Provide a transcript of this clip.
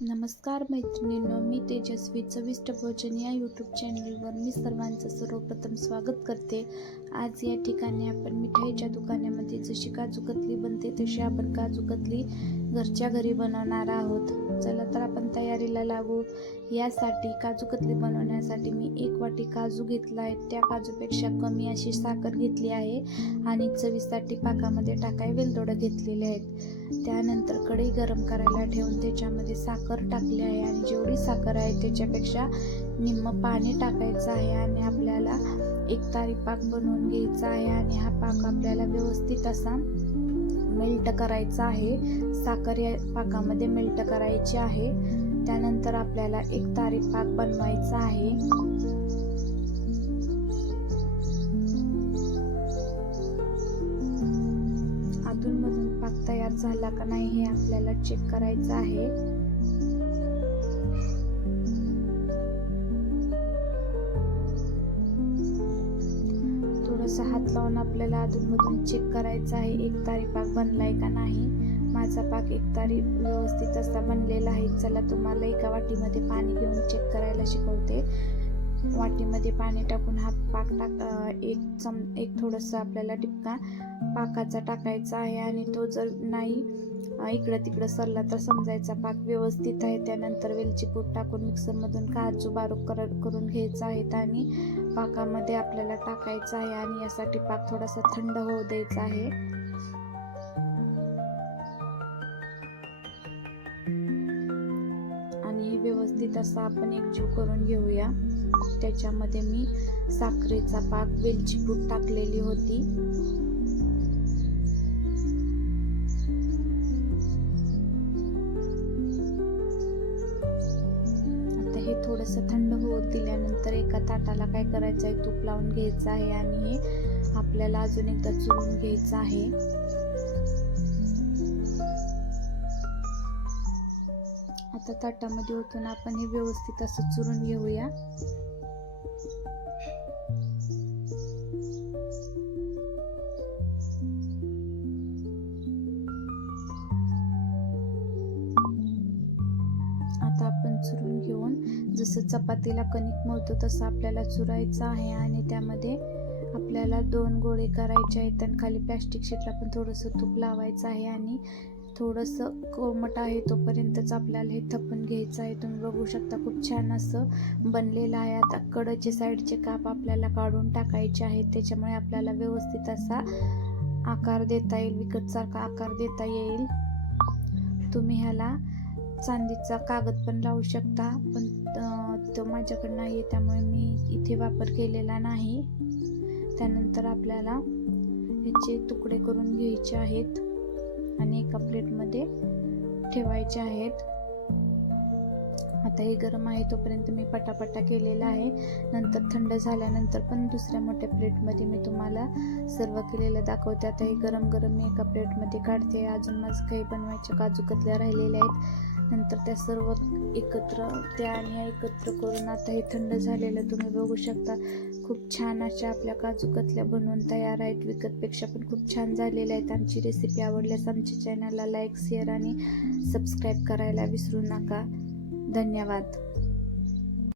नमस्कार मैत्रिणींनो मी तेजस्वी चविष्ट भोजन या यूट्यूब चॅनलवर मी सर्वांचं सर्वप्रथम स्वागत करते. आज या ठिकाणी आपण मिठाईच्या दुकानामध्ये जशी काजू कतली बनते तशी आपण काजू कतली घरच्या घरी बनवणार आहोत. चला तर आपण तयारीला लागू. यासाठी काजू कतली बनवण्यासाठी मी एक वाटी काजू घेतला आहे. त्या काजूपेक्षा कमी अशी साखर घेतली आहे आणि चवीसाठी पाकामध्ये टाकाय वेलदोडं घेतलेले आहेत. त्यानंतर कढई गरम करायला ठेवून त्याच्यामध्ये साखर टाकली आहे आणि जेवढी साखर आहे त्याच्यापेक्षा निम्म पाणी टाकायचं आहे आणि आपल्याला एक तारी पाक बनवून घ्यायचा आहे आणि हा पाक आपल्याला व्यवस्थित असा मेल्ट करायचा आहे. साखर या पाकामध्ये मेल्ट करायची आहे. त्यानंतर आपल्याला एक तारीख पाक बनवायचा आहे. अधूनमधून पाक तयार झाला का नाही हे आपल्याला चेक करायचं आहे. असा हात लावून आपल्याला अधूनमधून चेक करायचं आहे एक तारी पाक बनलाय का नाही? माझा पाक एक तारी व्यवस्थित असा बनलेला आहे. चला तुम्हाला एका वाटीमध्ये पाणी घेऊन चेक करायला शिकवते. वाटीमध्ये पाणी टाकून हा पाक टाक एक चम एक थोडंसं आपल्याला टिपका पाकाचा टाकायचा आहे आणि तो जर नाही इकडं तिकडं सरला तर समजायचा. पाक व्यवस्थित आहे. त्यानंतर वेलची पूड टाकून मिक्सरमधून काजू बारीक कर करून घ्यायचा आहे आणि पाकामध्ये आपल्याला टाकायचा आहे आणि यासाठी पाक थोडासा थंड होऊ द्यायचा आहे. व्यवस्थित असा आपण एकजीव करून घेऊया. त्याच्यामध्ये मी साखरेचा पाक वेलची पूड टाकलेली होती. आता हे थोडंसं थंड होत दिल्यानंतर एका ताटाला काय करायचं आहे तूप लावून घ्यायचं आहे आणि हे आपल्याला अजून एकदा चुरून घ्यायचं आहे. आता ताटामध्ये ओतून आपण हे व्यवस्थित असं चुरून घेऊया. आता आपण चुरून घेऊन जसं चपातीला कणिक मळतो तसं आपल्याला चुरायचं आहे आणि त्यामध्ये आपल्याला दोन गोळे करायचे आहेत आणि खाली प्लॅस्टिक शीटला पण थोडंसं तूप लावायचं आहे आणि थोडंसं कोमट आहे तोपर्यंतच आपल्याला हे थपून घ्यायचं आहे. तुम्ही बघू शकता खूप छान असं बनलेलं आहे. आता कडचे साईडचे काप आपल्याला काढून टाकायचे आहेत. त्याच्यामुळे आपल्याला व्यवस्थित असा आकार देता येईल विकतसारखा आकार देता येईल. तुम्ही ह्याला चांदीचा कागद पण लावू शकता पण तो माझ्याकडे नाही आहे त्यामुळे मी इथे वापर केलेला नाही. त्यानंतर आपल्याला ह्याचे तुकडे करून घ्यायचे आहेत. आणि एका प्लेटमध्ये ठेवायचे आहेत. आता हे गरम आहे तोपर्यंत मी पटापटा केलेला आहे. नंतर थंड झाल्यानंतर पण दुसऱ्या मोठ्या प्लेटमध्ये मी तुम्हाला सर्व केलेलं दाखवते. आता हे गरम गरम मी एका प्लेटमध्ये काढते. अजून माझं काही बनवायच्या काजू कतल्या राहिलेल्या आहेत. नंतर त्या सर्व एकत्र त्या आणि ह्या एकत्र करून आता हे थंड झालेलं तुम्ही बघू शकता. खूप छान अशा आपल्या काजू कतल्या बनवून तयार आहेत. विकतपेक्षा पण खूप छान झालेल्या आहेत. आमची रेसिपी आवडल्यास आमच्या चॅनलला लाईक शेअर आणि सबस्क्राईब करायला विसरू नका. धन्यवाद.